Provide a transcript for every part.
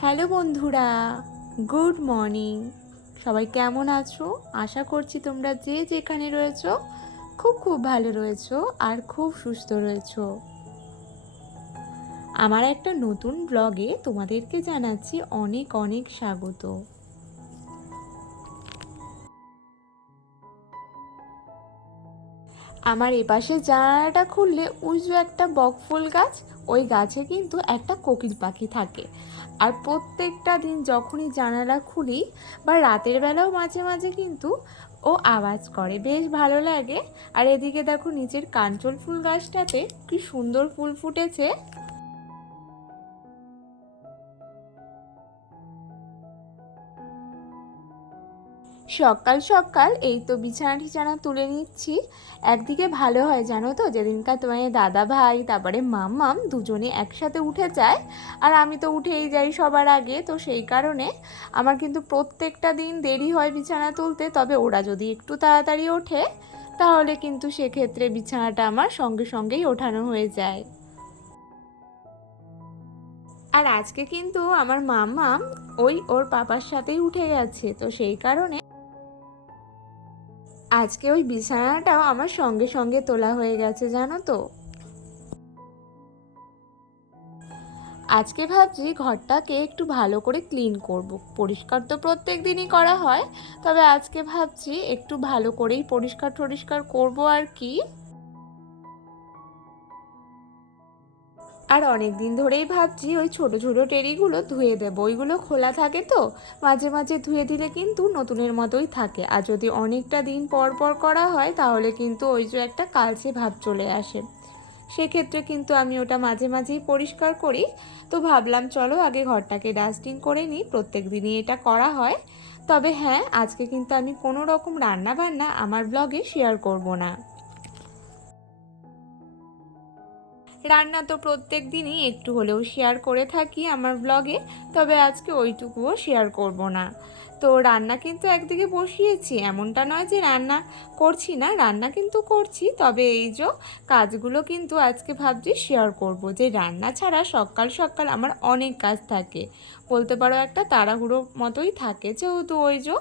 Hello বন্ধুরা, good morning. সবাই কেমন আছো? আশা করছি তোমরা যে যেখানে রয়েছো খুব ভালো রয়েছো আর খুব সুস্থ রয়েছো। আমার একটা নতুন ব্লগে তোমাদেরকে জানাচ্ছি অনেক অনেক স্বাগত। আমার এপাশে জানালাটা খুললে ওই যে একটা বকফুল গাছ, ওই গাছে কিন্তু একটা কোকিল পাখি থাকে। আর প্রত্যেকটা দিন যখনই জানালা খুলি বা রাতের বেলাও মাঝে মাঝে কিন্তু ও আওয়াজ করে, বেশ ভালো লাগে। আর এদিকে দেখো নিচের কাঞ্চল ফুল গাছটাতে কি সুন্দর ফুল ফুটেছে। সকাল সকাল এই তো বিছানা টিছানা তুলে নিচ্ছি। একদিকে ভালো হয় জানো তো, যেদিনকার তোমার দাদা ভাই তারপরে মাম্মাম দুজনে একসাথে উঠে যায়, আর আমি তো উঠেই যাই সবার আগে, তো সেই কারণে আমার কিন্তু প্রত্যেকটা দিন দেরি হয় বিছানা তুলতে। তবে ওরা যদি একটু তাড়াতাড়ি ওঠে তাহলে কিন্তু সেক্ষেত্রে বিছানাটা আমার সঙ্গে সঙ্গেই ওঠানো হয়ে যায়। আর আজকে কিন্তু আমার মাম্মাম ওর পাপার সাথেই উঠে গেছে, তো সেই কারণে আজকে ওই বিছানাটাও আমার সঙ্গে সঙ্গে তোলা হয়ে গেছে জানো তো। আজকে ভাবছি ঘরটাকে একটু ভালো করে ক্লিন করব। পরিষ্কার তো প্রত্যেক দিনই করা হয়, তবে আজকে ভাবছি একটু ভালো করেই পরিষ্কার করব আর কি। আর অনেক দিন ধরেই ভাবছি ওই ছোট ছোট টেরিগুলো ধুয়ে দেবো, ওইগুলো খোলা থাকে তো মাঝে মাঝে ধুয়ে দিলে কিন্তু নতুনের মতোই থাকে। আর যদি অনেকটা দিন পর পর করা হয় তাহলে কিন্তু ওই যে একটা কালচে ভাব চলে আসে, সেক্ষেত্রে কিন্তু আমি ওটা মাঝে মাঝেই পরিষ্কার করি। তো ভাবলাম চলো আগে ঘরটাকে ডাস্টিং করে নিই, প্রত্যেক দিনই এটা করা হয়। তবে হ্যাঁ, আজকে কিন্তু আমি কোনো রকম রান্না বান্না আমার ব্লগে শেয়ার করব না। রান্না তো প্রত্যেক দিনই একটু হলেও শেয়ার করে থাকি আমার ব্লগে, তবে আজকে ওইটুকুও শেয়ার করব না। তো রান্না কিন্তু একদিকে বসিয়েছি, এমনটা নয় যে রান্না করছি না, রান্না কিন্তু করছি। তবে এই যে কাজগুলো কিন্তু আজকে ভাবছি শেয়ার করব, যে রান্না ছাড়া সকাল সকাল আমার অনেক কাজ থাকে, বলতে পারো একটা তাড়াহুড়ো মতোই থাকে, যেহেতু ওই যে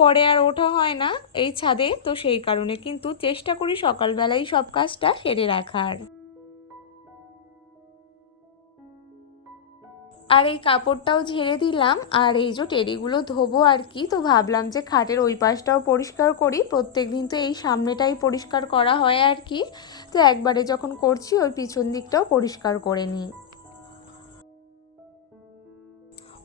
পরে আর ওঠা হয় না এই ছাদে, তো সেই কারণে কিন্তু চেষ্টা করি সকালবেলাই সব কাজটা সেরে রাখার। আর এই কাপড়টাও ঝেড়ে দিলাম, আর এই যে টেরিগুলো ধোবো আর কি। তো ভাবলাম যে খাটের ওই পাশটাও পরিষ্কার করি, প্রত্যেক দিন তো এই সামনেটাই পরিষ্কার করা হয় আর কি। তো একবারে যখন করছি ওই পিছন দিকটাও পরিষ্কার করে নিই।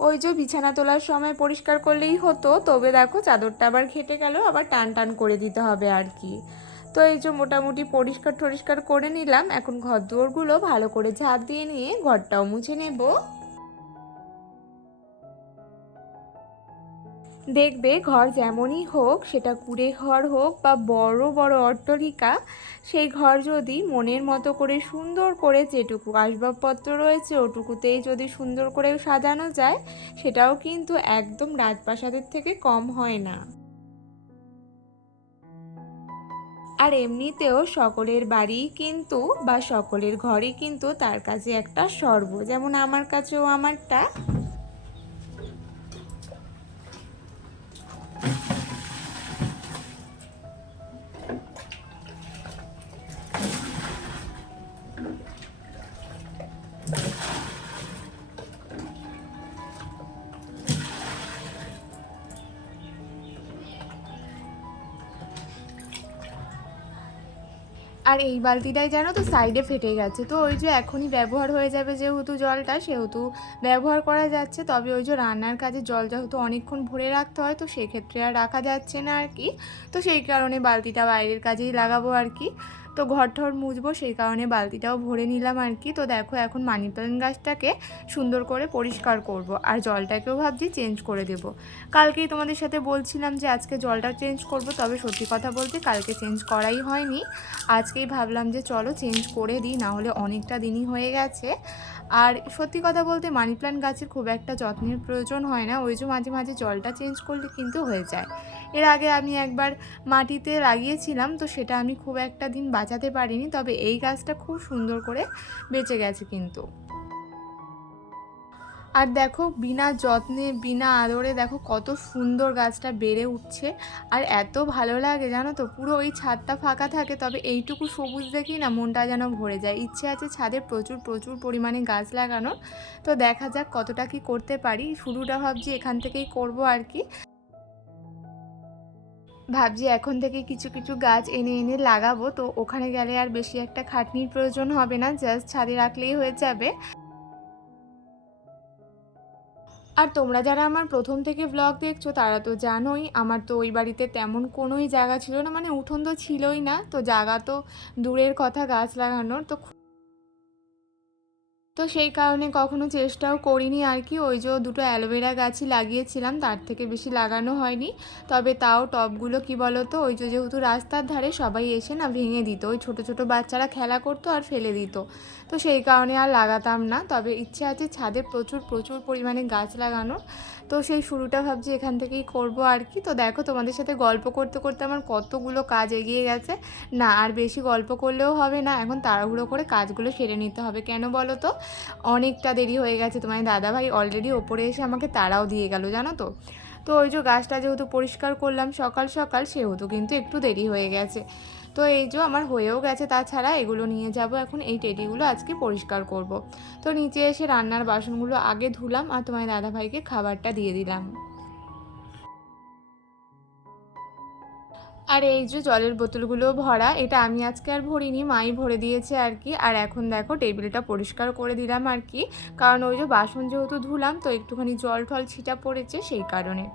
ওই যে বিছানা তোলার সময় পরিষ্কার করলেই হতো, তবে দেখো চাদরটা আবার ঘেটে গেল, আবার টান টান করে দিতে হবে আর কি। তো এই যে মোটামুটি পরিষ্কার করে নিলাম, এখন ঘর দুয়ারগুলো ভালো করে ঝাড় দিয়ে নিয়ে ঘরটাও মুছে নেব। দেখবে ঘর যেমনই হোক, সেটা কুঁড়ে ঘর হোক বা বড় বড় অট্টালিকা, সেই ঘর যদি মনের মতো করে সুন্দর করে যেটুকু আসবাবপত্র রয়েছে ওটুকুতেই যদি সুন্দর করে সাজানো যায়, সেটাও কিন্তু একদম রাজপ্রাসাদের থেকে কম হয় না। আর এমনিতেও সকলের বাড়ি কিন্তু বা সকলের ঘরই কিন্তু তার কাছে একটা স্বর্গ, যেমন আমার কাছেও আমারটা। আর এই বালতিটাই জানো তো সাইডে ফেটে গেছে, তো ওই যে এখনই ব্যবহার হয়ে যাবে যেহেতু জলটা, সেহেতু ব্যবহার করা যাচ্ছে। তবে ওই যে রান্নার কাজে জল যেহেতু অনেকক্ষণ ভরে রাখতে হয়, তো সেক্ষেত্রে আর রাখা যাচ্ছে না আর কি। তো সেই কারণে বালতিটা বাইরের কাজেই লাগাবো আর কি। তো ঘর ঠর মুছবো, সেই কারণে বালতিটাও ভরে নিলাম আর কি। তো দেখো এখন মানি প্ল্যান্ট গাছটাকে সুন্দর করে পরিষ্কার করব, আর জলটাকেও ভাবছি চেঞ্জ করে দেব। কালকেই তোমাদের সাথে বলছিলাম যে আজকে জলটা চেঞ্জ করব, তবে সত্যি কথা বলতে কালকে চেঞ্জ করাই হয়নি। আজকেই ভাবলাম যে চলো চেঞ্জ করে দিই, না হলে অনেকটা দিনই হয়ে গেছে। আর সত্যি কথা বলতে মানি প্ল্যান্ট গাছের খুব একটা যত্নের প্রয়োজন হয় না, ওই যে মাঝে মাঝে জলটা চেঞ্জ করলে কিন্তু হয়ে যায়। এর আগে আমি একবার মাটিতে লাগিয়েছিলাম, তো সেটা আমি খুব একটা দিন বাঁচাতে পারিনি, তবে এই গাছটা খুব সুন্দর করে বেঁচে গেছে কিন্তু। আর দেখো বিনা যত্নে বিনা আদরে দেখো কত সুন্দর গাছটা বেড়ে উঠছে। আর এত ভালো লাগে জানো তো, পুরো ওই ছাদটা ফাঁকা থাকে, তবে এইটুকু সবুজ দেখি না মনটা যেন ভরে যায়। ইচ্ছে আছে ছাদে প্রচুর প্রচুর পরিমাণে গাছ লাগানোর। তো দেখা যাক কতটা কি করতে পারি, শুরুটা ভাবছি এখান থেকেই করব আর কি। ভাবছি এখন থেকে কিছু কিছু গাছ এনে এনে লাগাবো, তো ওখানে গেলে আর বেশি একটা খাটনির প্রয়োজন হবে না, জাস্ট ছাদে রাখলেই হয়ে যাবে। আর তোমরা যারা আমার প্রথম থেকে ব্লগ দেখছো তারা তো জানোই, আমার তো ওই বাড়িতে তেমন কোনোই জায়গা ছিল না, মানে উঠোন তো ছিলই না, তো জায়গা তো দূরের কথা গাছ লাগানোর। তো সেই কারণে কখনো চেষ্টাও করিনি আর কি। ওই যে দুটো অ্যালোভেরা গাছই লাগিয়েছিলাম, তার থেকে বেশি লাগানো হয়নি। তবে তাও টবগুলো কি বলো তো, ওই যে যেহেতু রাস্তার ধারে সবাই এসে না ভেঙে দিত, ওই ছোটো ছোটো বাচ্চারা খেলা করতো আর ফেলে দিত, তো সেই কারণে আর লাগাতাম না। তবে ইচ্ছে আছে ছাদে প্রচুর প্রচুর পরিমাণে গাছ লাগানোর, তো সেই শুরুটা ভাবছি এখান থেকেই করব আর কি। তো দেখো তোমাদের সাথে গল্প করতে করতে আমার কতগুলো কাজ এগিয়ে গেছে। না আর বেশি গল্প করলেও হবে না, এখন তাড়াহুড়ো করে কাজগুলো সেরে নিতে হবে। কেন বলো তো, অনেকটা দেরি হয়ে গেছে, তোমার দাদাভাই অলরেডি ওপরে এসে আমাকে তাড়াও দিয়ে গেল জানো তো। তো ওই যে গাছটা যেহেতু পরিষ্কার করলাম সকাল সকাল, সেহেতু কিন্তু একটু দেরি হয়ে গেছে। তো এই যে আমার হয়েও গেছে, তাছাড়া এগুলো নিয়ে যাব এখন, এই টেডিগুলো আজকে পরিষ্কার করব। তো নিচে এসে রান্নার বাসনগুলো আগে ধুলাম, আর তোমার দাদাভাইকে খাবারটা দিয়ে দিলাম। আর এই যে জলের বোতলগুলো ভরা, এটা আমি আজকে আর ভরিনি, মাই ভরে দিয়েছে আর কি। আর এখন দেখো টেবিলটা পরিষ্কার করে দিলাম আর কি, কারণ ওই যে বাসন যেহেতু ধুলাম তো একটুখানি জল টল ছিটা পড়েছে সেই কারণে।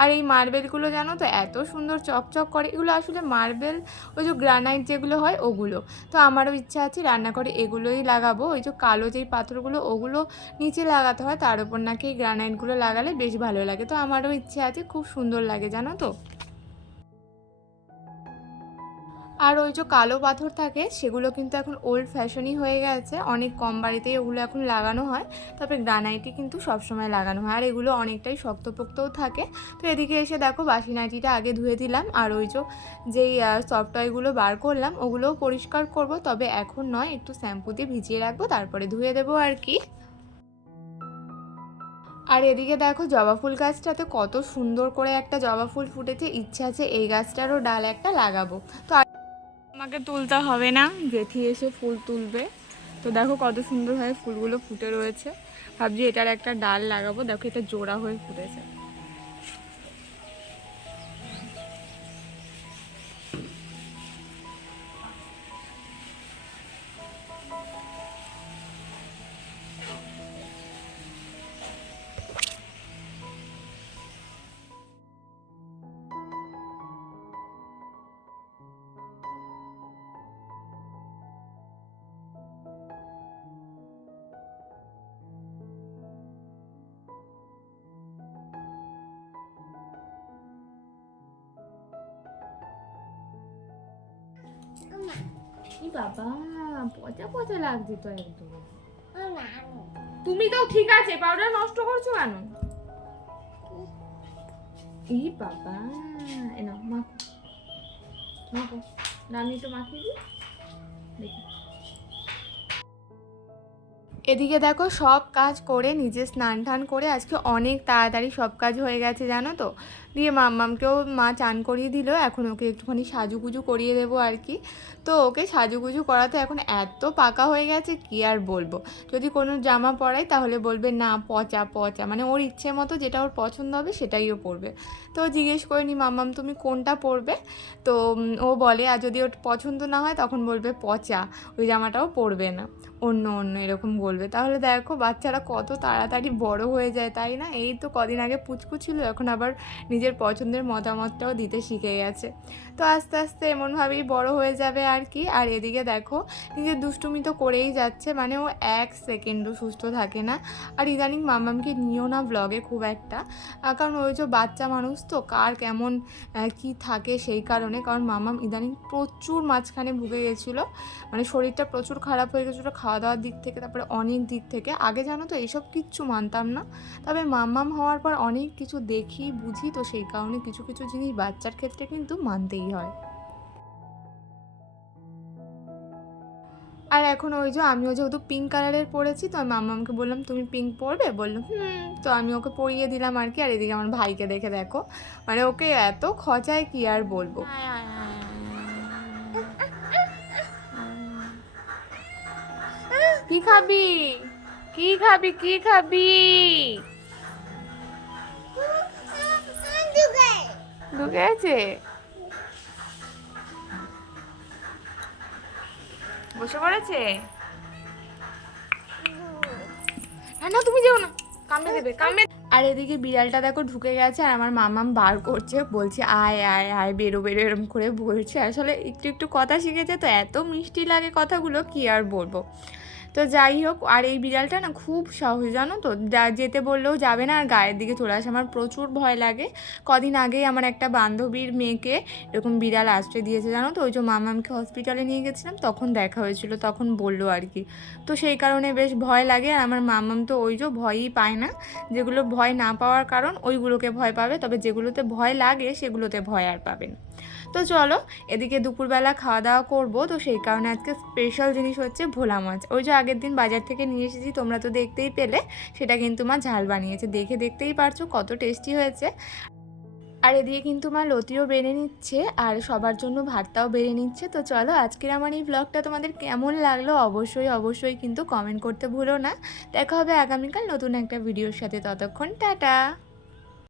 আর এই মার্বেলগুলো জানো তো এত সুন্দর চকচক করে, এগুলো আসলে মার্বেল, ওই যে গ্রানাইট যেগুলো হয় ওগুলো। তো আমারও ইচ্ছা আছে রান্নাঘরে এগুলোই লাগাবো, ওই যে কালো যেই পাথরগুলো ওগুলো নিচে লাগাতে হয়, তার উপর নাকি এই গ্রানাইটগুলো লাগালে বেশ ভালো লাগে। তো আমারও ইচ্ছে আছে, খুব সুন্দর লাগে জানো তো। আর ওই যে কালো পাথর থাকে সেগুলো কিন্তু এখন ওল্ড ফ্যাশনই হয়ে গেছে, অনেক কম বাড়িতেই ওগুলো এখন লাগানো হয়। তবে গ্রানাইটই কিন্তু সবসময় লাগানো হয়, আর এগুলো অনেকটাই শক্তপোক্তও থাকে। তো এদিকে এসে দেখো বাসি নাইটিটা আগে ধুয়ে দিলাম, আর ওই যে যেই সফট টয়গুলো বার করলাম ওগুলোও পরিষ্কার করব, তবে এখন নয়, একটু শ্যাম্পু দিয়ে ভিজিয়ে রাখবো তারপরে ধুয়ে দেবো আর কি। আর এদিকে দেখো জবা ফুল গাছটাতে কত সুন্দর করে একটা জবা ফুল ফুটেছে, ইচ্ছা আছে এই গাছটারও ডাল একটা লাগাবো। তো আমাকে তুলতে হবে না, জেঠি এসে ফুল তুলবে। তো দেখো কত সুন্দরভাবে ফুলগুলো ফুটে রয়েছে, ভাবছি এটার একটা ডাল লাগাবো। দেখো এটা জোড়া হয়ে ফুটেছে। বাবা পচা পচা লাগছে তো একদম। তুমি তো ঠিক আছে, পাউডার নষ্ট করছো কেন? ই বাবা, এনা মাখো মাখো, আমি একটু মাখিয়ে দিই দেখি। এদিকে দেখো সব কাজ করে নিজে স্নান টান করে আজকে অনেক তাড়াতাড়ি সব কাজ হয়ে গেছে জানো তো। দিয়ে মাম্মামকেও মা চান করিয়ে দিল, এখন ওকে একটুখানি সাজুগুজু করিয়ে দেবো আর কি। তো ওকে সাজুগুজু করাতে এখন এত পাকা হয়ে গেছে কি আর বলবো। যদি কোনো জামা পরাই তাহলে বলবে না পচা পচা, মানে ওর ইচ্ছে মতো যেটা ওর পছন্দ হবে সেটাই ও পরবে। তো জিজ্ঞেস করিনি মাম্মাম তুমি কোনটা পরবে, তো ও বলে, আর যদি ওর পছন্দ না হয় তখন বলবে পচা, ওই জামাটাও পরবে না, অন্য অন্য এরকম বলবে। তাহলে দেখো বাচ্চারা কত তাড়াতাড়ি বড় হয়ে যায় তাই না। এই তো কদিন আগে পুচকু ছিল, এখন আবার নিজের পছন্দের মতামতটাও দিতে শিখে গেছে। তো আস্তে আস্তে এমনভাবেই বড় হয়ে যাবে আর আর কি। আর এদিকে দেখো নিজের দুষ্টুমি তো করেই যাচ্ছে, মানে ও এক সেকেন্ডও সুস্থ থাকে না। আর ইদানিং মামামকে নিও না ব্লগে খুব একটা, কারণ ওই যে বাচ্চা মানুষ তো কার কেমন কি থাকে সেই কারণে। কারণ মামাম ইদানিং প্রচুর মাঝখানে ভুগে গেছিলো, মানে শরীরটা প্রচুর খারাপ হয়ে গেছিলো খাওয়া দাওয়ার দিক থেকে, তারপরে অনেক দিক থেকে। আগে জানো তো এইসব কিচ্ছু মানতাম না, তবে মাম্মাম হওয়ার পর অনেক কিছু দেখি বুঝি, তো সেই কারণে কিছু কিছু জিনিস বাচ্চার ক্ষেত্রে কিন্তু মানতেই হয়। আর এখন ওই যে আমিও যেহেতু পিঙ্ক কালারের পরেছি, তো আমি মাম্মামকে বললাম তুমি পিঙ্ক পরবে, বললো তো আমি ওকে পরিয়ে দিলাম আর কি। আর এদিকে আমার ভাইকে দেখে দেখো, মানে ওকে এত খচায় কি আর বলবো। কি খাবি, কি খাবি, কি খাবি? ঢুকে আছে, বসে পড়েছে। না তুমি যেও না, কামড়ে দেবে, কামড়ে। আর এদিকে বিড়ালটা দেখো ঢুকে গেছে, আর আমার মামাম বার করছে, বলছে আয় আয় আয় বেরো বেরো এরম করে বলছে। আসলে একটু একটু কথা শিখেছে তো, এত মিষ্টি লাগে কথাগুলো কি আর বলবো। তো যাই হোক, আর এই বিড়ালটা না খুব সাহসী জানো তো, যেতে বললেও যাবে না, আর গায়ের দিকে চলে আসে। আমার প্রচুর ভয় লাগে। কদিন আগেই আমার একটা বান্ধবীর মেয়েকে এরকম বিড়াল আশ্রয় দিয়েছে জানো তো, ওই যে মামামকে হসপিটালে নিয়ে গেছিলাম তখন দেখা হয়েছিল, তখন বললো আর কি। তো সেই কারণে বেশ ভয় লাগে। আর আমার মামাম তো ওই যে ভয়ই পায় না, যেগুলো ভয় না পাওয়ার কারণ ওইগুলোকে ভয় পাবে, তবে যেগুলোতে ভয় লাগে সেগুলোতে ভয় আর পাবে না। তো চলো, এদিকে দুপুরবেলা খাওয়া দাওয়া করবো, তো সেই কারণে আজকে স্পেশাল জিনিস হচ্ছে ভোলা মাছ। ওই যে আগের দিন বাজার থেকে নিয়ে এসেছি, তোমরা তো দেখতেই পেলে, সেটা কিন্তু মা ঝাল বানিয়েছে, দেখে দেখতেই পারছো কত টেস্টি হয়েছে। আর এদিকে কিন্তু মা লতিও বেড়ে নিচ্ছে, আর সবার জন্য ভাতটাও বেড়ে নিচ্ছে। তো চলো, আজকের আমার এই ব্লগটা তোমাদের কেমন লাগলো অবশ্যই অবশ্যই কিন্তু কমেন্ট করতে ভুলো না। দেখা হবে আগামীকাল নতুন একটা ভিডিওর সাথে, ততক্ষণ টাটা।